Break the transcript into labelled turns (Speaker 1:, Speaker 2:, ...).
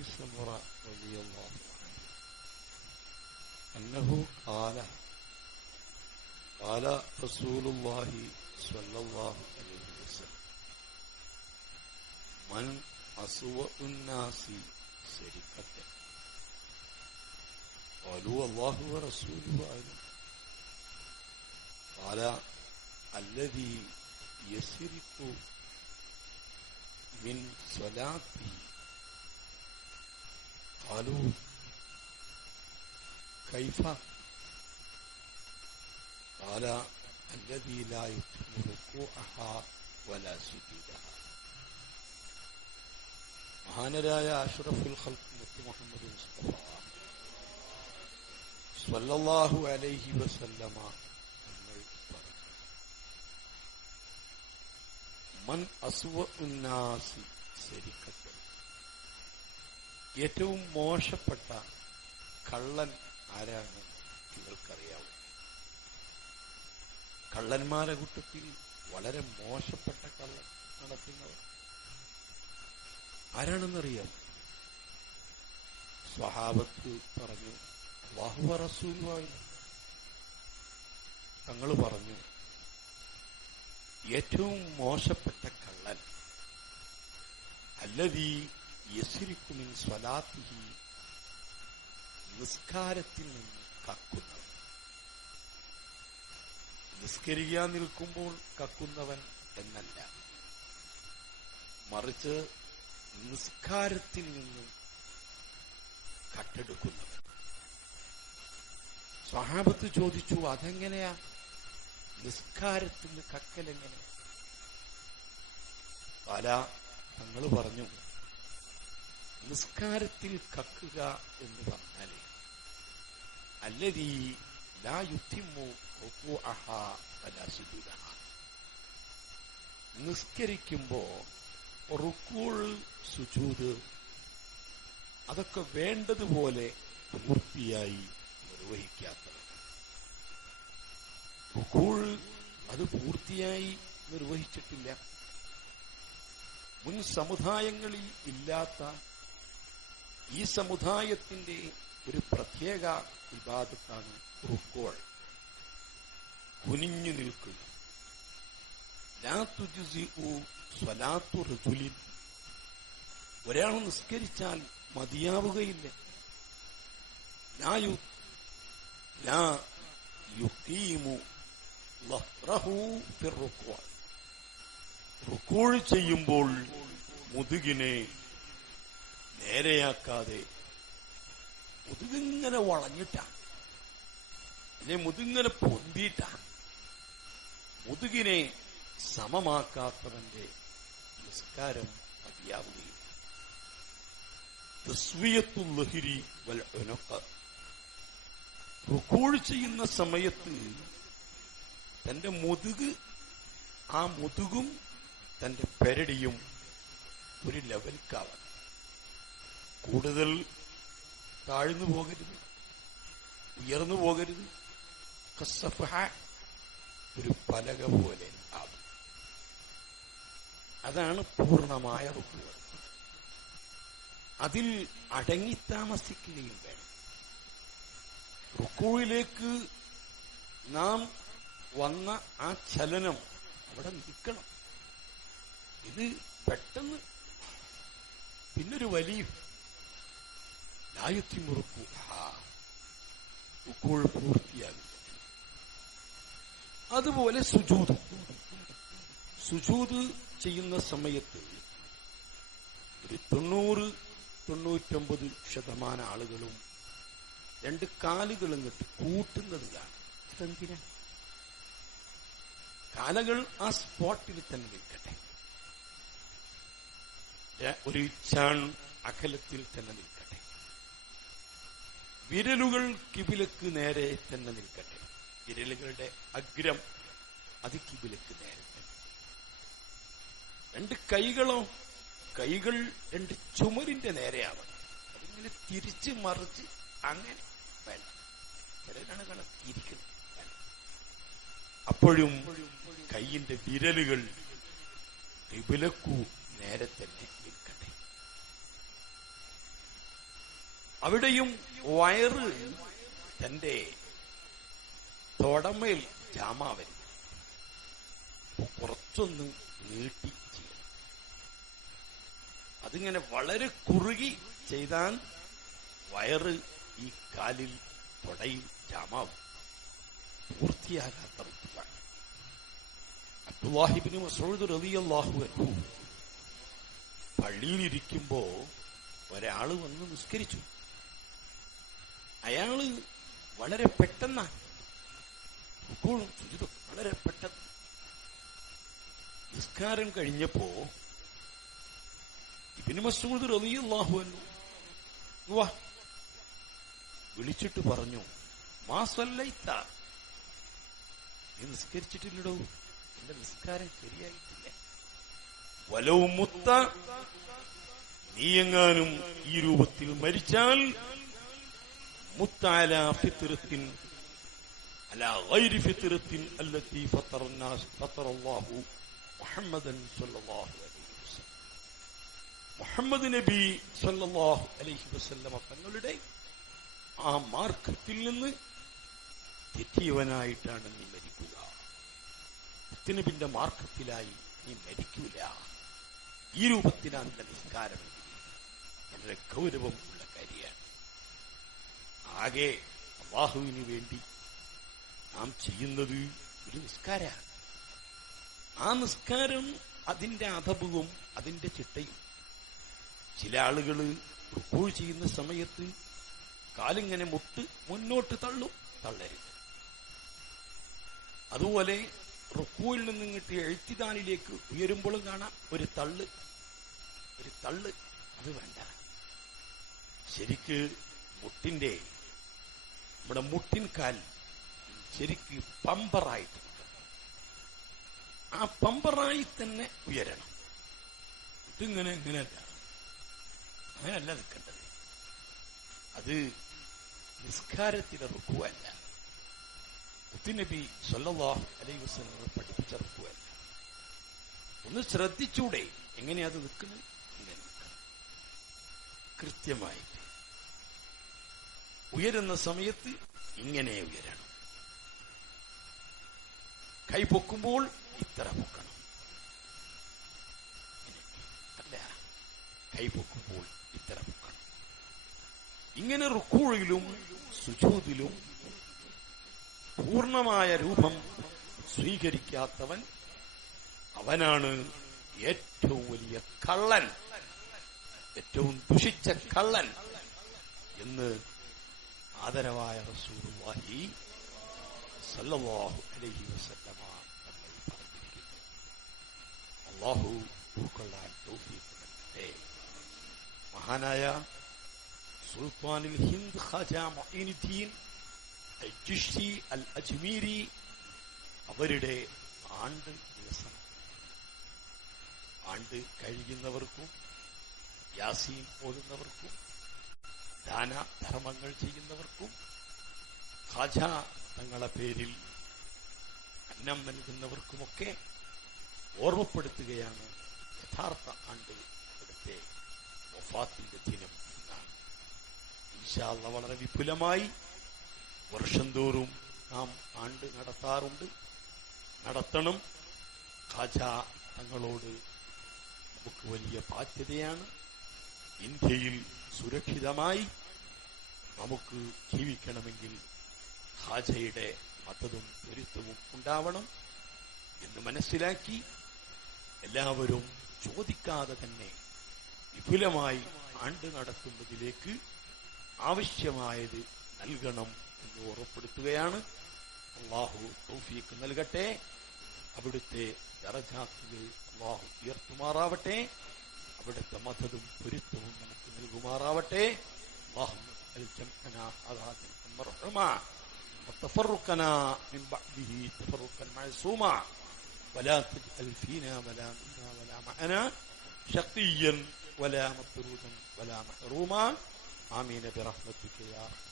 Speaker 1: بن سمرة رضي الله عنه. أنه قال قال رسول الله صلى الله عليه وسلم من أسوأ الناس سرقة قالوا الله ورسوله أعلم. قال الذي يسرق من صلاته قالوا كيف؟ قال الذي لا يتم ركوعها ولا سجودها. مهانرايا أشرف الخلق محمد مصطفى صلى الله عليه وسلم من أسوأ الناس سرقة ഏറ്റവും മോശപ്പെട്ട കള്ളൻ ആരാണ് നിങ്ങൾക്കറിയാവും? കള്ളന്മാരെ കൂട്ടത്തിൽ വളരെ മോശപ്പെട്ട കള്ളൻ നടത്തുന്നവർ ആരാണെന്നറിയാം? സ്വഹാബത്ത് പറഞ്ഞു വാഹുവ റസൂലുമായി തങ്ങൾ പറഞ്ഞു ഏറ്റവും മോശപ്പെട്ട കള്ളൻ അല്ലതീ നിസ്കാരത്തിൽ നിന്ന് കക്കുന്നവൻ നിസ്കരിക്കാൻ നിൽക്കുമ്പോൾ കക്കുന്നവൻ എന്നല്ല. മറിച്ച് നിസ്കാരത്തിൽ നിന്നും കട്ടെടുക്കുന്നവൻ സ്വഹാബത്ത് ചോദിച്ചു അതെങ്ങനെയാ? നിസ്കാരത്തിൽ നിന്ന് കക്കലെങ്ങനെ പല തങ്ങൾ പറഞ്ഞു നിസ്കാരത്തിൽ കക്കുക എന്ന് പറഞ്ഞാൽ അല്ലതീ ലാ യുദ്ധിമു നിസ്കരിക്കുമ്പോ റുക്കൂൾ സുജൂത് അതൊക്കെ വേണ്ടതുപോലെ പൂർത്തിയായി നിർവഹിക്കാത്തത് റുക്കൂൾ അത് പൂർത്തിയായി നിർവഹിച്ചിട്ടില്ല. മുൻ സമുദായങ്ങളിൽ ഇല്ലാത്ത ഈ സമുദായത്തിന്റെ ഒരു പ്രത്യേക വിവാദത്താണ് റുക്കോൾ. കുനിഞ്ഞു നിൽക്കുക ഒരാൾ നിസ്കരിച്ചാൽ മതിയാവുകയില്ല. റുക്കോൾ ചെയ്യുമ്പോൾ മുതുകിനെ നേരെയാക്കാതെ മുതുകിങ്ങനെ വളഞ്ഞിട്ടാണ് അല്ലെ മുതുങ്ങനെ പൊന്തിയിട്ടാണ് മുതുകിനെ സമമാക്കാത്തവന്റെ നിസ്കാരം മതിയാവുകയില്ല. തസ്വിയത്തുല്ലഹിരി വൽ ഉനഖ. റുക്കോൾ ചെയ്യുന്ന സമയത്ത് തന്റെ മുതുക് ആ മുതുകും തന്റെ പെരടിയും ഒരു ലെവൽക്കാവണം. കൂടുതൽ താഴ്ന്നു പോകരുത്. ഉയർന്നു പോകരുത്. ഒരു പലക പോലെ ആവും അതാണ് പൂർണമായ വകുപ്പ് അതിൽ അടങ്ങി അടങ്ങിത്താമസിക്കുകയും വേണം. റുക്കുവിലേക്ക് നാം വന്ന ആ ചലനം അവിടെ നിൽക്കണം. ഇത് പെട്ടെന്ന് പിന്നൊരു വലിയ ലായത്തി മുറുക്കു റുക്കുൾ പൂർത്തിയാകും. അതുപോലെ സുജൂത്. സുജൂത് ചെയ്യുന്ന സമയത്ത് ഒരു തൊണ്ണൂറ് തൊണ്ണൂറ്റൊമ്പത് ശതമാനം ആളുകളും രണ്ട് കാലുകളും ഇങ്ങോട്ട് കൂട്ടുന്നത് കാണും ഇതെന്തിനാ? കാലകൾ ആ സ്പോട്ടിൽ തന്നെ നിൽക്കട്ടെ. ഒരു ചാൺ അകലത്തിൽ തന്നെ നിൽക്കട്ടെ. വിരലുകൾ കിബിലക്ക് നേരെ തന്നെ നിൽക്കട്ടെ. വിരലുകളുടെ അഗ്രം അത് കിബിലക്ക് നേരെ തന്നെ. രണ്ട് കൈകളോ കൈകൾ രണ്ട് ചുമരിന്റെ നേരെയാവണം. അതിങ്ങനെ തിരിച്ച് മറിച്ച് അങ്ങനെ വേണ്ട ചിലരാണ് കാണാൻ തിരിക്കുന്നത് അപ്പോഴും കൈയിന്റെ വിരലുകൾ കിബിലക്കു നേരെ തന്നെ നിൽക്കട്ടെ. അവിടെയും വയറ് തന്റെ തൊടമേൽ ജാമാവരി കുറച്ചൊന്ന് നീട്ടി ചെയ്യണം. അതിങ്ങനെ വളരെ കുറുകി ചെയ്താൽ വയറ് ഈ കാലിൽ തൊടയിൽ ജാമാവും. പൂർത്തിയാകാത്ത ഋതുവാണ് അബ്ദുല്ലാഹിബിന് മസൂദ് അൻഹു പള്ളിയിലിരിക്കുമ്പോ ഒരാൾ വന്ന് നിസ്കരിച്ചു. അയാൾ വളരെ പെട്ടെന്നാണ് റുക്കുവും ചുരിതും വളരെ പെട്ടെന്ന് നിസ്കാരം കഴിഞ്ഞപ്പോ ഇബിന് മസൂദ് റളിയല്ലാഹു അൻഹു വാ വിളിച്ചിട്ട് പറഞ്ഞു മാസല്ലൈത്ത നീ നിസ്കരിച്ചിട്ടില്ലടോ. എന്റെ നിസ്കാരം ശരിയായിട്ടില്ല. വലവും മുത്ത നീയെങ്ങാനും ഈ രൂപത്തിൽ മരിച്ചാൽ മുത്താല ഫിത്രത്തിൻ അല ഗൈരി ഫിത്രത്തിൻ അല്ലത്തി ഫത്തറ الناس ഫത്തറ അല്ലാഹു മുഹമ്മദൻ സല്ലല്ലാഹു അലൈഹി വസല്ലം മുഹമ്മദ് നബി സല്ലല്ലാഹു അലൈഹി വസല്ലമ തങ്ങളുടെ ആ മാർഗത്തിൽ നിന്ന് തെറ്റിയവനായിട്ടാണ് നീ മരിക്കുക മുത്തുനബിന്റെ മാർഗത്തിലായി നീ മരിക്കൂല ഈ രൂപത്തിലാണ് നിന്റെ നിസ്കാരം വളരെ ഗൗരവം ഉള്ള കാര്യമാണ് ആകെ അള്ളാഹുവിന് വേണ്ടി നാം ചെയ്യുന്നത് ഒരു നിസ്കാരമാണ്. ആ നിസ്കാരം അതിന്റെ അധപവും അതിന്റെ ചിട്ടയും. ചില ആളുകൾ റുക്കൂ ചെയ്യുന്ന സമയത്ത് കാലിങ്ങനെ മുട്ട് മുന്നോട്ട് തള്ളും തള്ളരുത്. അതുപോലെ റുക്കൂയിൽ നിന്ന് ഇങ്ങോട്ട് എഴുത്തിദാനിലേക്ക് ഉയരുമ്പോഴും കാണാം ഒരു തള്ള് ഒരു തള്ള് അത് വേണ്ട. ശരിക്ക് മുട്ടിന്റെ നമ്മുടെ മുട്ടിൻകാൽ ശരിക്ക് പമ്പറായി ആ പമ്പറായി തന്നെ ഉയരണം. ഇതിങ്ങനെ ഇങ്ങനെയല്ല അങ്ങനെയല്ല നിൽക്കേണ്ടത്. അത് നിസ്കാരത്തിലെ റുക്കുവല്ല. മുത്തുനബി സൊല്ലവാ അലൈഹി വസല്ലം പഠിപ്പിച്ച റുക്കുവല്ല. ഒന്ന് ശ്രദ്ധിച്ചൂടെ എങ്ങനെയാ അത് നിൽക്കുന്നത്? ഇങ്ങനെ. കൃത്യമായിട്ട്. ഉയരുന്ന സമയത്ത് ഇങ്ങനെ ഉയരണം കൈ പൊക്കുമ്പോൾ ഇത്ര പൊക്കണം. അല്ല കൈ പൊക്കുമ്പോൾ ഇത്ര പൊക്കണം ഇങ്ങനെ റുക്കൂഴിലും സുജൂതിലും പൂർണമായ രൂപം സ്വീകരിക്കാത്തവൻ അവനാണ് ഏറ്റവും വലിയ കള്ളൻ ഏറ്റവും ദുഷിച്ച കള്ളൻ എന്ന് ആദരവായ റസൂലുള്ളാഹി സല്ലല്ലാഹു അലൈഹി വസല്ലമ നമ്മെ പറഞ്ഞിരിക്കുന്നു. അള്ളാഹു മഹാനായ സുൽത്താനിൽ ഹിന്ദ് ഖാജ മൊയ്നുദ്ദീൻ അൽ ജിഷ്തി അൽ അജ്മീരി അവരുടെ ആണ്ട് ദിവസം. ആണ്ട് കഴിയുന്നവർക്കും യാസീൻ ഓതുന്നവർക്കും ദാന ധർമ്മങ്ങൾ ചെയ്യുന്നവർക്കും ഖാജ തങ്ങളെ പേരിൽ അന്നം നൽകുന്നവർക്കുമൊക്കെ ഓർമ്മപ്പെടുത്തുകയാണ് യഥാർത്ഥ ആണ്ട് ഇവിടുത്തെ വഫാത്തിന്റെ ദിനം എന്നാണ്. ഇൻഷാല്ല വളരെ വിപുലമായി വർഷം തോറും നാം ആണ്ട് നടത്താറുണ്ട്. നടത്തണം. ഖാജ തങ്ങളോട് നമുക്ക് വലിയ ബാധ്യതയാണ്. ഇന്ത്യയിൽ സുരക്ഷിതമായി നമുക്ക് ജീവിക്കണമെങ്കിൽ ഹാജയുടെ മതവും പൊരുത്തവും ഉണ്ടാവണം എന്ന് മനസ്സിലാക്കി എല്ലാവരും ചോദിക്കാതെ തന്നെ വിപുലമായി ആണ്ട് നടത്തുന്നതിലേക്ക് ആവശ്യമായത് നൽകണം എന്ന് ഉറപ്പെടുത്തുകയാണ്. അള്ളാഹു തൗഫീക്ക് നൽകട്ടെ. അവിടുത്തെ ദറജാത്തുകൾ അള്ളാഹു ഉയർത്തുമാറാവട്ടെ. അവിടുത്തെ മതവും പൊരുത്തവും നമുക്ക് നൽകുമാറാവട്ടെ അള്ളാഹു الجمعنا هذا مرحوما وتفرقنا من بعده تفرقا معصوما ولا تجعل فينا ولا منا ولا معنا شقيا ولا مطرودا ولا محروما آمين برحمتك يا أرحم